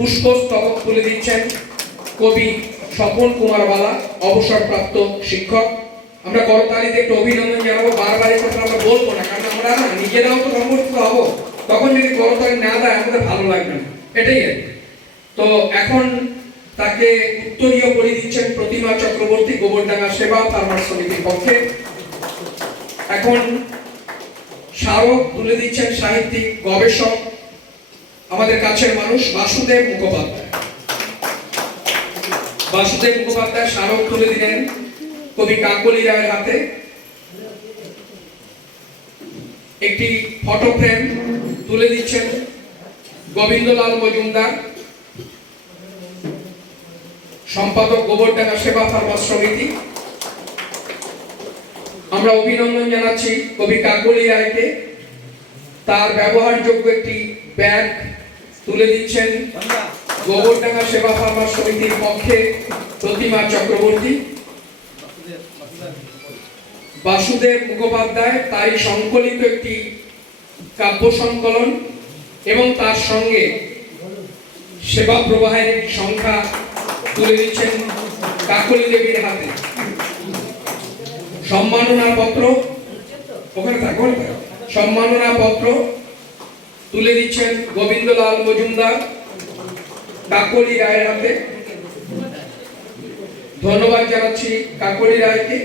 পুষ্পস্তবক তুলে দিচ্ছেন কবি স্বপন কুমার বালা, অবসরপ্রাপ্ত শিক্ষক। আমরা করতালিতে একটু অভিনন্দন জানাবো। বারবার এই কথা আমরা বলবো না, কারণ আমরা না নিজেরাও তো সংগঠিত হবো, তখন যদি করতালি না দেয় আমাদের ভালো লাগবে না, এটাই আর। তো এখন তাকে উত্তরীয় করে দিচ্ছেন প্রতিমা চক্রবর্তী, গোবরডাঙ্গা সেবা ফার্মার সমিতির পক্ষে। এখন স্মারক তুলে দিচ্ছেন সাহিত্যিক, গবেষক, আমাদের কাছের মানুষ বাসুদেব মুখোপাধ্যায়। বাসুদেব মুখোপাধ্যায় স্মারক তুলে দিলেন কবি কাকলি রায়ের হাতে। একটি ফটো ফ্রেম তুলে দিচ্ছেন গোবিন্দলাল মজুমদার, সম্পাদক, গোবরডাঙ্গা সেবা ফার্মার সমিতি। আমরা অভিনন্দন জানাচ্ছি কবি কাকলি রায়কে। তার ব্যবহারযোগ্য একটি ব্যাগ তুলে দিচ্ছেন গোবরডাঙ্গা সেবা ফার্মার সমিতির পক্ষে প্রতিমা চক্রবর্তী। বাসুদেব মুখোপাধ্যায় তারই সংকলিত একটি কাব্য সংকলন এবং তার সঙ্গে সেবা প্রবাহের একটি সংখ্যা তুলে দিচ্ছেন কাকলি দেবীর হাতে। সম্মাননা পত্র, ওখানে থাকো, সম্মাননা পত্র তুলে দিচ্ছেন গোবিন্দলাল মজুমদার কাকলি রায়ের হাতে। ধন্যবাদ জানাচ্ছি কাকলি রায়কে।